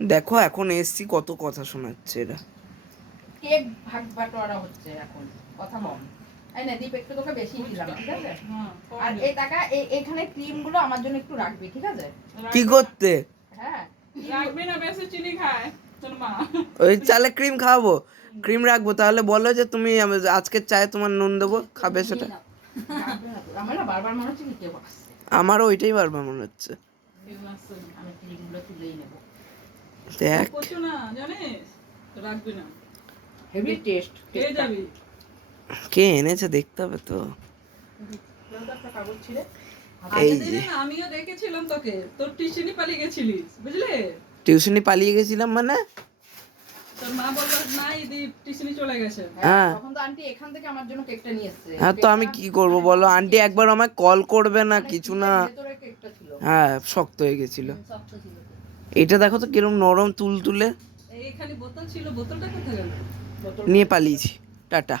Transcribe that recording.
দেখো এখন এসছি, কত কথা শোনাচ্ছে এরা। কেক ভাগ বাটোয়ারা হচ্ছে এখন, কথা কম। এই না দীপ, একটু তোকে বেশি দিলাম, ঠিক আছে? আর এই টাকা এখানে ক্রিম গুলো আমার জন্য একটু রাখবি, ঠিক আছে? কি করতে? হ্যাঁ, রাখবি না, বেশি চিনি খায় তোর মা। ওই চালে ক্রিম খাওয়াবো, ক্রিম রাখবো, তাহলে বলো যে তুমি আজকের চায়ে তোমার নুন দেবো, খাবে সেটা। রাখবে না তো। আমার না বারবার মনে হচ্ছে কি কেউ আসছে। আমারও ওইটাই বারবার মনে হচ্ছে। আমি ক্রিম গুলো তুলেই নেবো। দেখ কচু না জানিস, রাখবি না, হেভি টেস্ট। খেয়ে যাবি। কে এনেছে দেখতে হবে তো। একটা কাগজ ছিঁড়ে এই আগের যে দিনে না আমিও দেখেছিলাম তোকে, তোর টিউশনি পালিয়ে গেছিলিস, বুঝলে? টিউশনি পালিয়ে গেছিলাম মানে? তোর মা বললো নাই দীপ টিউশনি চলে গেছে। হ্যাঁ। তখন তো আন্টি এখান থেকে আমার জন্য কেকটা নিয়ে এসেছে। হ্যাঁ তো আমি কি করব বলো, আন্টি একবার আমায় কল করবে না কিছু না। ভেতরে কেকটা ছিল। হ্যাঁ শক্ত হয়ে গেছিল। শক্ত ছিল। এটা দেখো তো কিরম নরম তুল তুলে। এই খালি বোতল ছিল, বোতলটা কোথায় গেল? বোতল নিয়ে পালিয়েছি, টাটা।